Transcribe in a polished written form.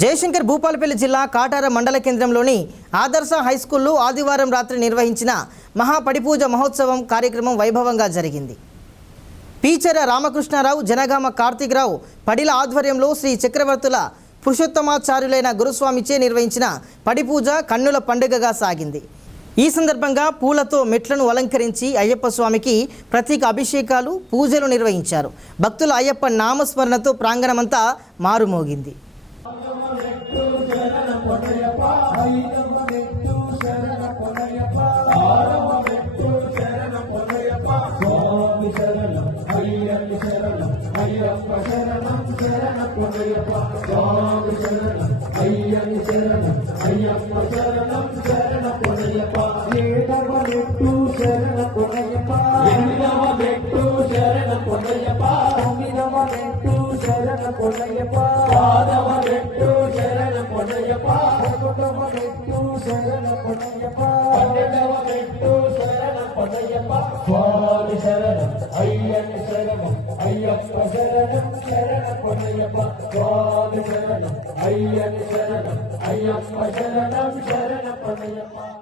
జయశంకర్ భూపాలపల్లి జిల్లా కాటార మండల కేంద్రంలోని ఆదర్శ హైస్కూల్లో ఆదివారం రాత్రి నిర్వహించిన మహాపడిపూజ మహోత్సవం కార్యక్రమం వైభవంగా జరిగింది. పీచర రామకృష్ణారావు, జనగామ కార్తిక్రావు పడిల ఆధ్వర్యంలో శ్రీ చక్రవర్తుల పురుషోత్తమాచార్యులైన గురుస్వామిచే నిర్వహించిన పడిపూజ కన్నుల పండుగగా సాగింది. ఈ సందర్భంగా పూలతో మెట్లను అలంకరించి అయ్యప్ప స్వామికి ప్రత్యేక అభిషేకాలు, పూజలు నిర్వహించారు. భక్తుల అయ్యప్ప నామస్మరణతో ప్రాంగణమంతా మారుమోగింది.